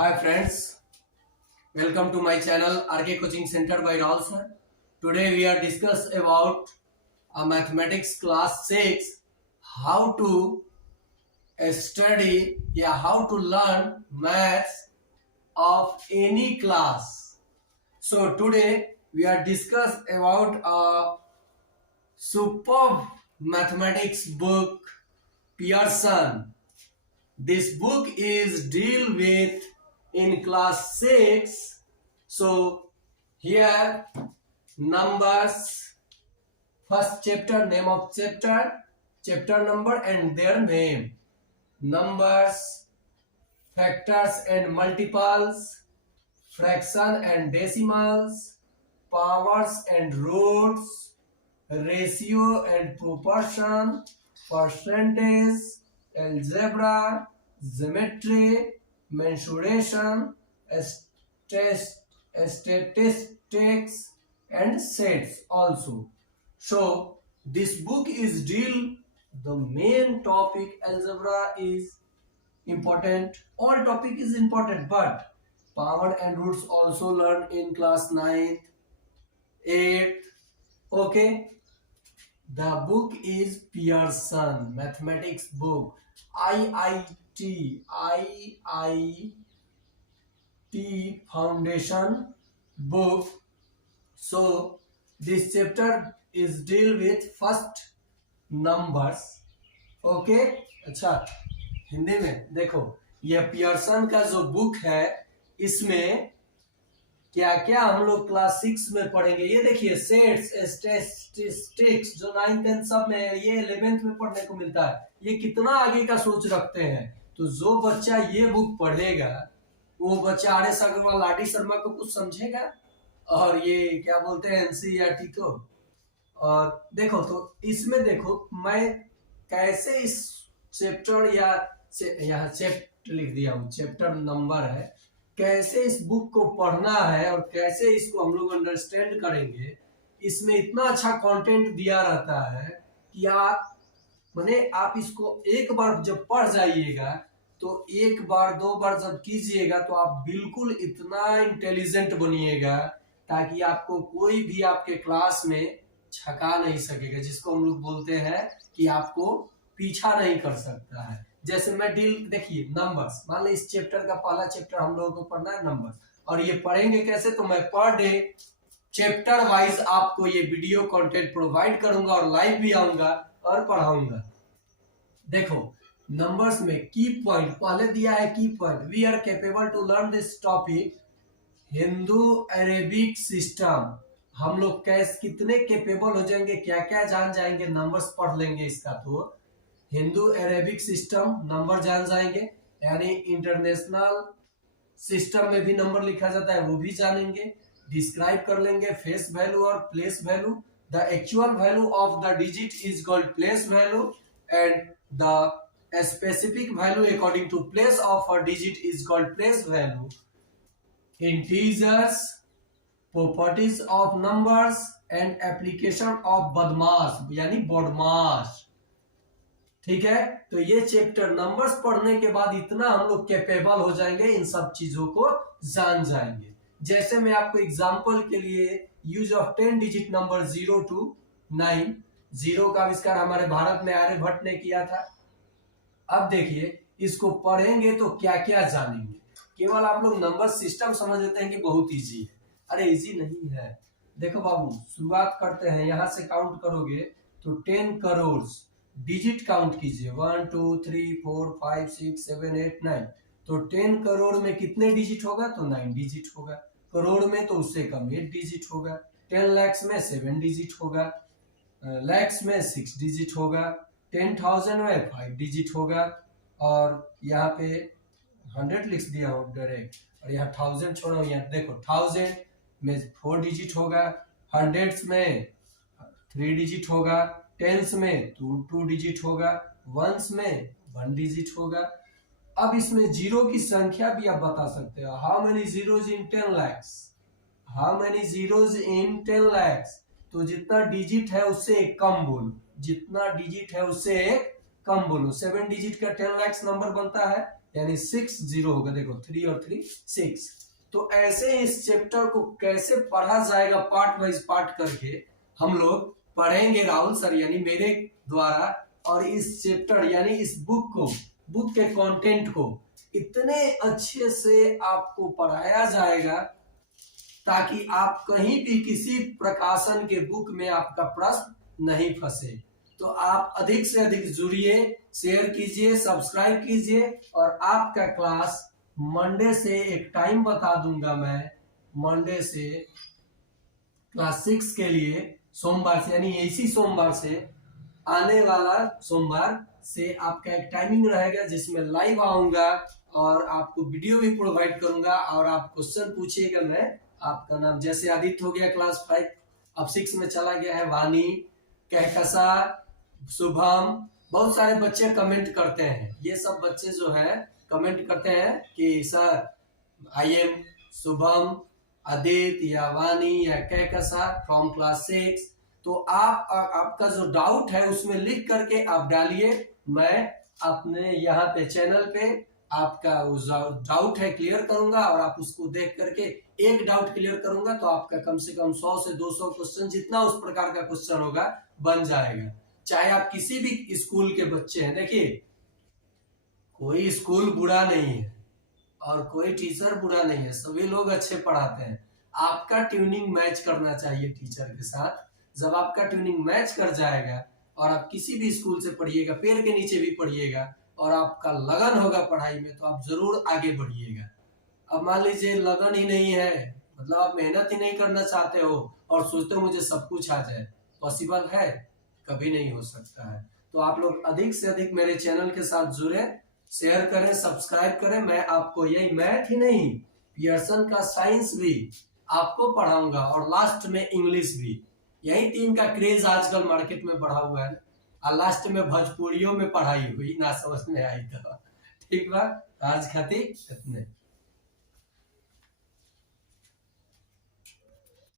Hi friends, welcome to my channel RK Coaching Center by Rahul sir. Today we are discuss about a mathematics class 6, how to study how to learn maths of any class. So today we are discuss about a superb mathematics book Pearson. This book is deal with in class 6. So here numbers, first chapter, name of chapter number and their name, numbers, factors and multiples, fraction and decimals, powers and roots, ratio and proportion, percentage, algebra, geometry, mensuration, statistics, and sets also. So this book is deal the main topic algebra is important, all topic is important, but power and roots also learn in class 9th, 8th. Okay, the book is Pearson mathematics book, IIT Foundation book. So this chapter is deal with first numbers. Okay अच्छा, हिंदी में देखो, ये Pearson का जो book है इसमें क्या क्या हम लोग क्लास 6 में पढ़ेंगे। ये देखिए सेट्स, स्टैटिस्टिक्स जो 9th 10th सब में है, ये 11th में पढ़ने को मिलता है। ये कितना आगे का सोच रखते हैं। तो जो बच्चा ये बुक पढ़ेगा वो बच्चा RS अग्रवाल, RD शर्मा को कुछ समझेगा, और ये क्या बोलते हैं NCERT को। और देखो तो इसमें देखो मैं कैसे इस चैप्टर यहाँ चैप्टर लिख दिया हूँ, चैप्टर नंबर है, कैसे इस बुक को पढ़ना है और कैसे इसको हम लोग अंडरस्टैंड करेंगे। इसमें इतना अच्छा कंटेंट दिया रहता है कि आप इसको एक बार जब पढ़ जाइएगा तो एक बार दो बार जब कीजिएगा तो आप बिल्कुल इतना इंटेलिजेंट बनिएगा ताकि आपको कोई भी आपके क्लास में छका नहीं सकेगा, जिसको हम लोग बोलते हैं कि आपको पीछा नहीं कर सकता है। जैसे मैं डील देखिए नंबर्स, मान लो इस चैप्टर का पहला चैप्टर हम लोगों को पढ़ना है नंबर्स, और ये पढ़ेंगे कैसे, तो मैं पर डे चैप्टर वाइज आपको ये वीडियो कंटेंट प्रोवाइड करूंगा और लाइव भी आऊंगा और पढ़ाऊंगा। देखो नंबर्स में की पॉइंट पहले दिया है, की point, we are capable to learn this topic Hindu Arabic system. हम लोग कैसे कितने कैपेबल हो जाएंगे, क्या क्या जान जाएंगे, नंबर्स पढ़ लेंगे इसका तो हिंदू अरेबिक सिस्टम नंबर जान जाएंगे, यानी इंटरनेशनल सिस्टम में भी नंबर लिखा जाता है वो भी जानेंगे, डिस्क्राइब कर लेंगे फेस वैल्यू और place value. The actual value of the digit is called place value and the specific value according to place of a digit is called place value. Integers, properties of numbers and application of बदमाश यानी BODMAS. ठीक है, तो ये chapter numbers पढ़ने के बाद इतना हम लोग कैपेबल हो जाएंगे, इन सब चीजों को जान जाएंगे। जैसे मैं आपको एग्जांपल के लिए use of 10 digit number 0 to 9, 0 का आविष्कार हमारे भारत में आर्यभट्ट ने किया था। अब देखिए इसको पढ़ेंगे तो क्या क्या जानेंगे। केवल आप लोग नंबर सिस्टम समझ लेते हैं कि बहुत इजी है, अरे इजी नहीं है। देखो बाबू शुरुआत करते हैं, यहां से काउंट करोगे तो 10 करोड़ डिजिट काउंट कीजिए, 1 2 3 4 5 6 7 8 9। तो 10 करोड़ में कितने डिजिट होगा, तो 9 डिजिट होगा। करोड़ में तो उससे कम 8 डिजिट होगा। 10 lakhs में 7 डिजिट होगा, लैक्स में 6 डिजिट होगा, 10,000 में 5 डिजिट होगा, और यहाँ पे 100 लिख दिया हो डायरेक्ट, और यहाँ 1000 छोड़ा हूँ, यहाँ देखो 1000 में 4 डिजिट होगा, हंड्रेड्स में 3 डिजिट होगा, टेंस में 2 डिजिट होगा, वंस में 1 डिजिट होगा। अब इसमें जीरो की संख्या भी आप बता सकते हो, how many zeros in 10 lakhs, how many zeros in 10 lakhs। तो जितना डिजिट है उससे एक कम बोलो, जितना डिजिट है उससे एक कम बोलो। 7 डिजिट का 10 lakhs नंबर बनता है, यानी 60 होगा, देखो 3 और 3 6। तो ऐसे इस चैप्टर को कैसे पढ़ा जाएगा पार्ट वाइज पार्ट करके हम लोग पढ़ेंगे राहुल सर यानी मेरे द्वारा। और इस चैप्टर यानी इस बुक को, बुक के कंटेंट को इतने अच्छे से आपको पढ़ाया जाएगा ताकि आप कहीं भी किसी प्रकाशन के बुक में आपका प्रश्न नहीं फंसे। तो आप अधिक से अधिक जुड़िए, शेयर कीजिए, सब्सक्राइब कीजिए। और आपका क्लास मंडे से एक टाइम बता दूंगा मैं, मंडे से क्लास 6 के लिए सोमवार से यानी इसी सोमवार से आने वाला सोमवार से आपका एक टाइमिंग रहेगा जिसमें लाइव आऊंगा और आपको वीडियो भी प्रोवाइड करूंगा और आप क्वेश्चन पूछिएगा। मैं आपका नाम जैसे आदित्य हो गया क्लास 5, अब 6 में चला गया है, वानी, कहकसा, शुभम, बहुत सारे बच्चे कमेंट करते हैं। ये सब बच्चे जो है कमेंट करते हैं कि sir I am Shubham, Aditya या वानी या कहकसा फ्रॉम क्लास 6। तो आपका जो डाउट है उसमें लिख करके आप डालिए, मैं अपने यहाँ पे चैनल पे आपका डाउट है क्लियर करूंगा और आप उसको देख करके एक डाउट क्लियर करूंगा तो आपका कम से कम 100 से 200 क्वेश्चन जितना उस प्रकार का क्वेश्चन होगा बन जाएगा। चाहे आप किसी भी स्कूल के बच्चे हैं, देखिए कोई स्कूल बुरा नहीं है और कोई टीचर बुरा नहीं है, सभी लोग अच्छे पढ़ाते हैं। आपका ट्यूनिंग मैच करना चाहिए टीचर के साथ। जब आपका ट्यूनिंग मैच कर जाएगा और आप किसी भी स्कूल से पढ़िएगा, पेड़ के नीचे भी पढ़िएगा और आपका लगन होगा पढ़ाई में तो आप जरूर आगे बढ़िएगा। अब मान लीजिए लगन ही नहीं है, मतलब आप मेहनत ही नहीं करना चाहते हो और सोचते हो मुझे सब कुछ आ जाए, पॉसिबल है? कभी नहीं हो सकता है। तो आप लोग अधिक से अधिक मेरे चैनल के साथ जुड़े, शेयर करें, सब्सक्राइब करें। मैं आपको यही मैथ ही नहीं, पियर्सन का साइंस भी आपको पढ़ाऊंगा और लास्ट में इंग्लिश भी। यही 3 का क्रेज आजकल मार्केट में बढ़ा हुआ है और लास्ट में भोजपुरियों में पढ़ाई हुई ना समझ में आई तो ठीक बा। आज खातिर इतने।